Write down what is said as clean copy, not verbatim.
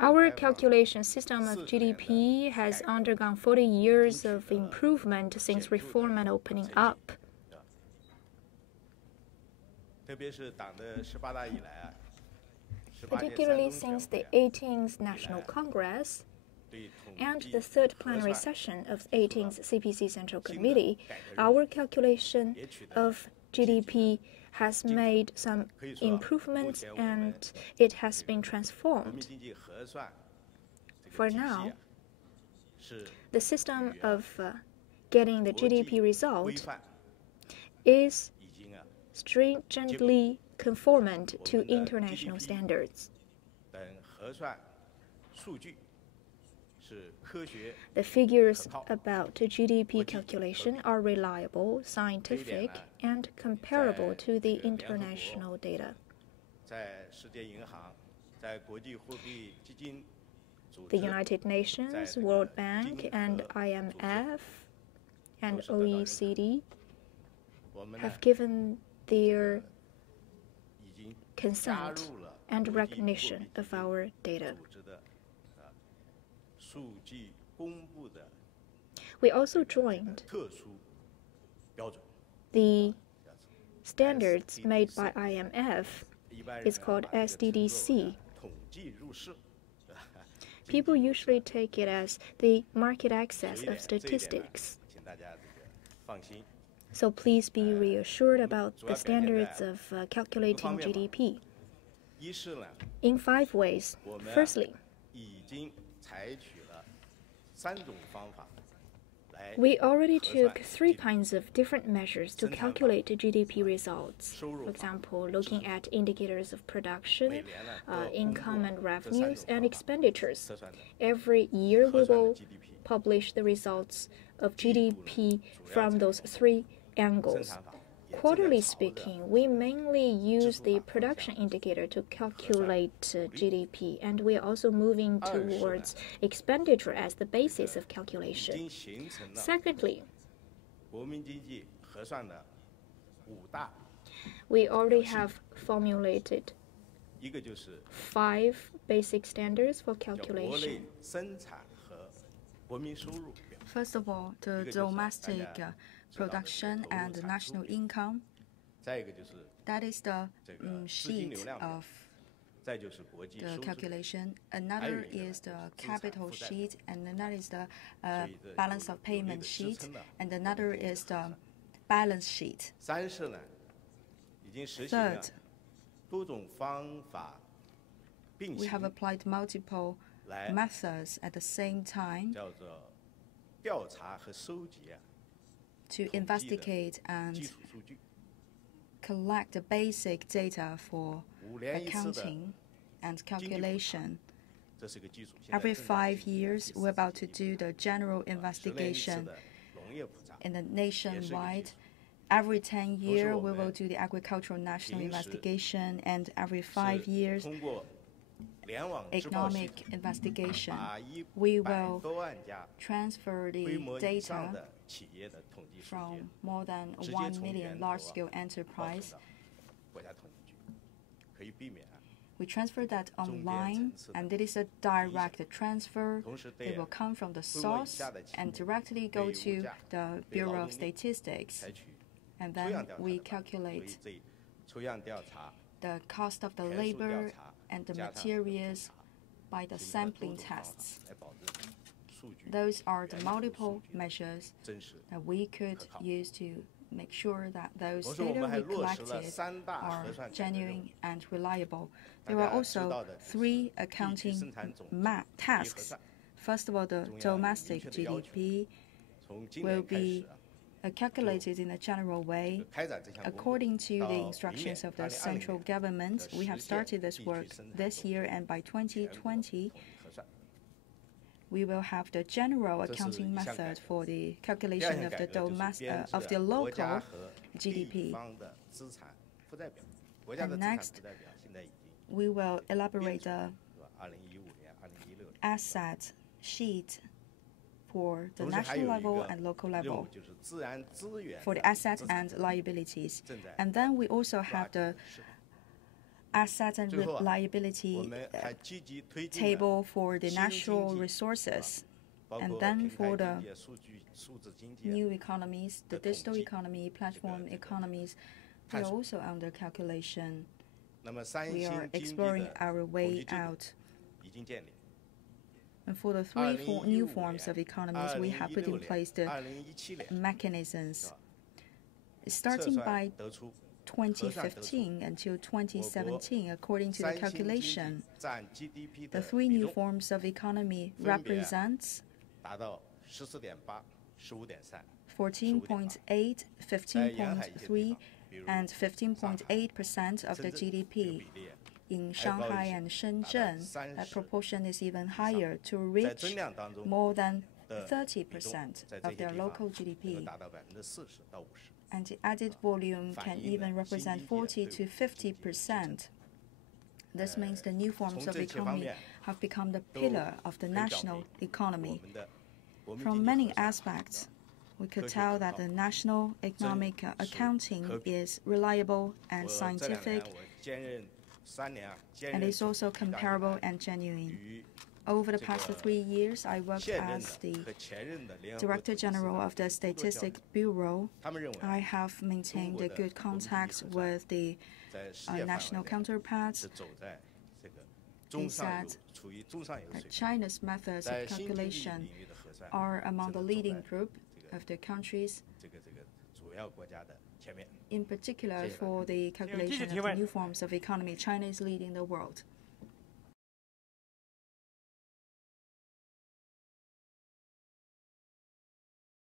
Our calculation system of GDP has undergone 40 years of improvement since reform and opening up. Particularly since the 18th National Congress and the third plenary session of the 18th CPC Central Committee, our calculation of GDP has made some improvements and it has been transformed. For now, the system of getting the GDP result is stringently conformant to international standards. The figures about GDP calculation are reliable, scientific, and comparable to the international data. The United Nations, World Bank, and IMF and OECD have given their consent and recognition of our data. We also joined the standards made by IMF. It's called SDDC. People usually take it as the market access of statistics. So please be reassured about the standards of calculating GDP. In 5 ways. Firstly, we already took 3 kinds of different measures to calculate GDP results. For example, looking at indicators of production, income and revenues, and expenditures. Every year we will publish the results of GDP from those 3 angles. Quarterly speaking, we mainly use the production indicator to calculate GDP, and we are also moving towards expenditure as the basis of calculation. Secondly, we already have formulated 5 basic standards for calculation. First of all, the domestic production and national income. That is the sheet of the calculation. Another is the capital sheet, and another is the balance of payment sheet, and another is the balance sheet. Third, we have applied multiple methods at the same time to investigate and collect the basic data for accounting and calculation. Every 5 years, we're about to do the general investigation in the nationwide. Every 10 years, we will do the agricultural national investigation, and every 5 years, economic investigation. We will transfer the data from more than 1 million large-scale enterprise. We transfer that online, and it is a direct transfer. It will come from the source and directly go to the Bureau of Statistics. And then we calculate the cost of the labor and the materials by the sampling tests. Those are the multiple measures that we could use to make sure that those data we collected are genuine and reliable. There are also 3 accounting tasks. First of all, the domestic GDP will be calculated in a general way. According to the instructions of the central government, we have started this work this year, and by 2020, we will have the general accounting method for the calculation of the local GDP. And next, we will elaborate the asset sheet for the national level and local level for the assets and liabilities. And then we also have the asset and liability table for the natural resources. And then for the new economies, the digital economy, platform economies, they are also under calculation. We are exploring our way out. And for the three new forms of economies, we have put in place the mechanisms. Starting by 2015 until 2017, according to the calculation, the three new forms of economy represents 14.8, 15.3, and 15.8% of the GDP. In Shanghai and Shenzhen, that proportion is even higher to reach more than 30% of their local GDP. And the added volume can even represent 40 to 50%. This means the new forms of economy have become the pillar of the national economy. From many aspects, we could tell that the national economic accounting is reliable and scientific, and is also comparable and genuine. Over the past 3 years, I worked as the Director General of the Statistics Bureau. I have maintained a good contact with the national counterparts. He said that China's methods of calculation are among the leading group of the countries, in particular for the calculation of the new forms of economy. China is leading the world.